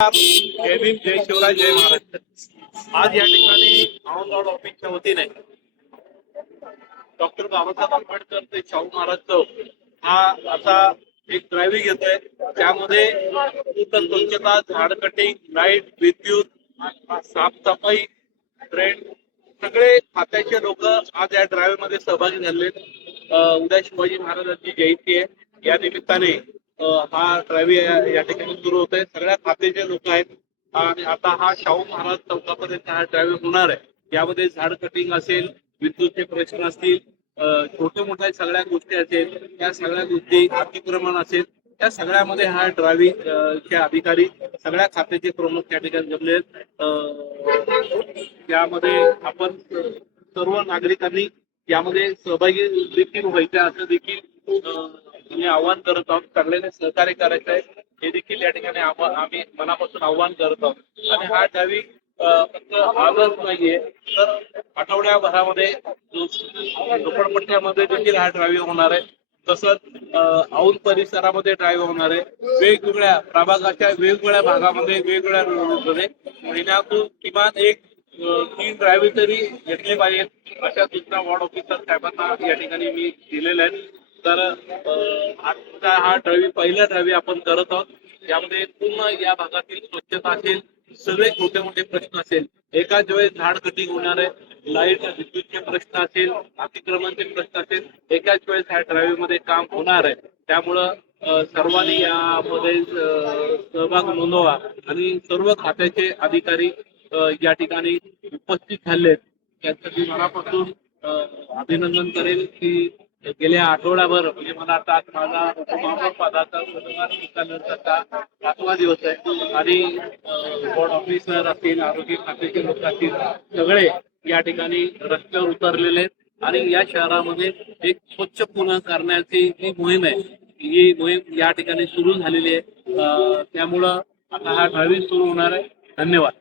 जय भीम, जय शिवराय, जय महाराष्ट्र. आज या ठिकाणी औंधवाड ऑफिसच्या वतीने डॉक्टर बाबासाहेब आंबेडकर ते शाहू महाराज चौक हा असा एक ड्रायव्हिंग येतोय. त्यामध्ये नूतन स्वच्छता, झाड कटिंग, लाईट, विद्युत, साफसफाई, ट्रेन सगळे खात्याचे लोक आज या ड्रायव्हिंग मध्ये सहभागी झाले. उद्या शिवाजी महाराजांची जयंती आहे. या निमित्ताने हा ड्रायव्हिंग या ठिकाणी सुरू होत आहे. सगळ्या खात्याचे लोक आहेत आणि आता हा शाहू महाराज चौकापर्यंत हा ड्रायव्हिंग होणार आहे. यामध्ये झाड कटिंग असेल, विद्युतचे प्रश्न असतील, छोटे मोठ्या सगळ्या गोष्टी असेल, त्या सगळ्या गोष्टी अतिक्रमण असेल, त्या सगळ्यामध्ये हा ड्रायव्हिंग चे अधिकारी सगळ्या खात्याचे प्रमुख त्या ठिकाणी जमले आहेत. यामध्ये आपण सर्व नागरिकांनी यामध्ये सहभागी देखील व्हायचे असं देखील आम्ही आवाहन करत आहोत. सगळ्यांनी सहकार्य करायचं आहे हे देखील या ठिकाणी आम्ही मनापासून आवाहन करत आहोत. आणि हा ड्रायव्हिंग फक्त आजच नाहीये तर आठवड्याभरामध्ये झोपडपट्ट्यामध्ये देखील हा ड्रायव्हिंग होणार आहे. तसंच औंध परिसरामध्ये ड्रायव्हिंग होणार आहे. वेगवेगळ्या प्रभागाच्या वेगवेगळ्या भागामध्ये वेगवेगळ्या रोडमध्ये महिन्यातून किमान एक 3 ड्रायव्हिंग तरी घेतले पाहिजेत अशा सूचना वॉर्ड ऑफिसर साहेबांना या ठिकाणी मी दिलेल्या आहेत. तर आजचा हा ड्रायव्हिंग पहिला ड्रायव्हिंग आपण करत आहोत. यामध्ये पूर्ण या भागातील स्वच्छता असेल, सगळे छोटे मोठे प्रश्न असेल, एकाच वेळेस झाड कटिंग होणार आहे, लाईट विद्युतचे प्रश्न असेल, अतिक्रमणचे प्रश्न असेल, एकाच वेळेस ह्या ड्रायव्हिंग मध्ये काम होणार आहे. त्यामुळं सर्वांनी यामध्ये सहभाग नोंदवा आणि सर्व खात्याचे अधिकारी या ठिकाणी उपस्थित झाले. त्यांचं मी मनापासून अभिनंदन करेल की गेल्या आठवड्याभर म्हणजे मला आता माझा पदाचा 5वा दिवस आहे आणि बोर्ड ऑफिसर असतील, आरोग्य खात्याचे लोक असतील, सगळे या ठिकाणी रस्त्यावर उतरलेले आहेत आणि या शहरामध्ये एक स्वच्छ पुणे करण्याची जी मोहीम आहे ही मोहीम या ठिकाणी सुरू झालेली आहे. त्यामुळं आता हा ड्रायव्हिंग सुरू होणार आहे. धन्यवाद.